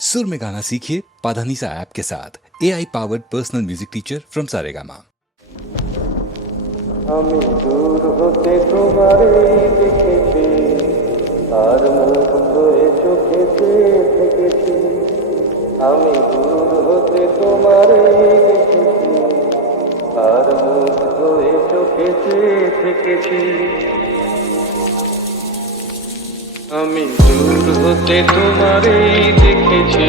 सुर में गाना सीखिए पाधानीसा ऐप के साथ AI powered personal music teacher from Saregama. আমি দূর হতে তোমারে দেখেছি আর মুগ্ধ এ চোখেতে থেকেছি। আমি দূর হতে তোমারে দেখেছি আর মুগ্ধ এ চোখেতে থেকেছি। আমি দূর হতে তোমারে দেখেছি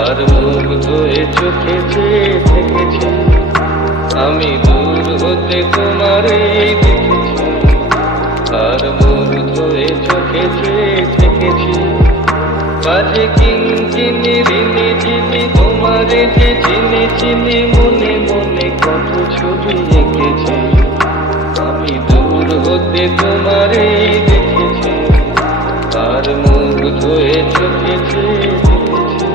আর মুগ্ধ এ চোখেতে থেকেছি। আমি দূর হতে তোমারে দেখেছি আর মুগ্ধ এ চোখেতে থেকেছি। বাজে কিঞ্চিনি রিনি ঝিনি তোমারে যে চিনি চিনি মনে মনে কত ছবি এঁকেছি। আমি দূর হতে তোমারে দেখেছি আর মুগ্ধ এ চোখেতে থেকেছি।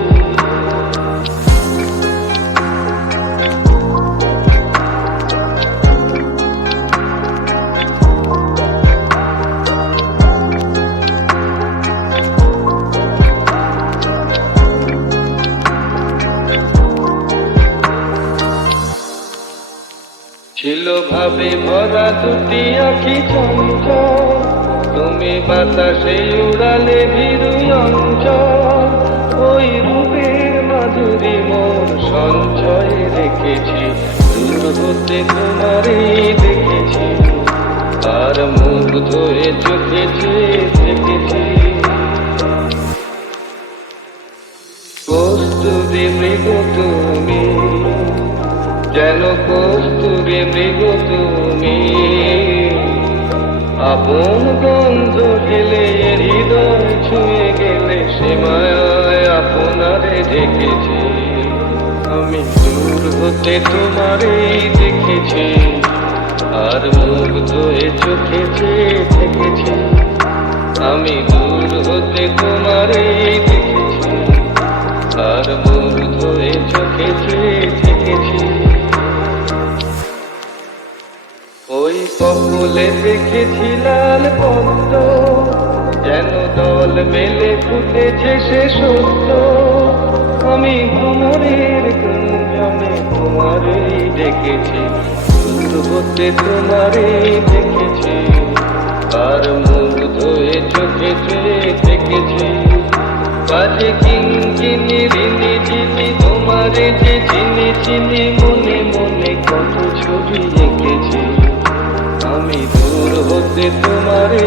ছিল ভাবে ভরা দুটি আঁখি চঞ্চল, তুমি বাতাসে উড়ালে ভীরু অঞ্চল। ওই রূপের মাধুরী মন সঞ্চয়ে রেখেছি, দূর হতে তোমারে দেখেছি আর মুগ্ধ এ চোখেতে থেকেছি। কস্তুরী মৃগ তুমি, যেন কস্তুরী মৃগ তুমি, আপন গন্ধ ঢেলে হৃদয় ছুঁয়ে গেলে সীমায় আপনারে দেখেছি। আমি দূর হতে তোমারে দেখেছি আর মুগ্ধ এ চোখেতে থেকেছি। আমি দূর হতে তোমারে দেখেছি আর মুগ্ধ এ চোখেতে থেকেছি। ওই কপলে দেখেছি লাল পদ্ম, যেন দল মেলে ফুটেছে সে সত্য। আমি ভ্রমরের গুঞ্জনে তোমারেই দেখেছি, দূর হতে তোমারেই দেখেছি আর মুগ্ধ এ চোখেতে দেখেছি। বাজে কিঞ্চিনি রিনি ঝিনি তোমারে যে চিনি চিনি মনে মনে কত ছবি এঁকেছি। আমি দূর হতে তোমারে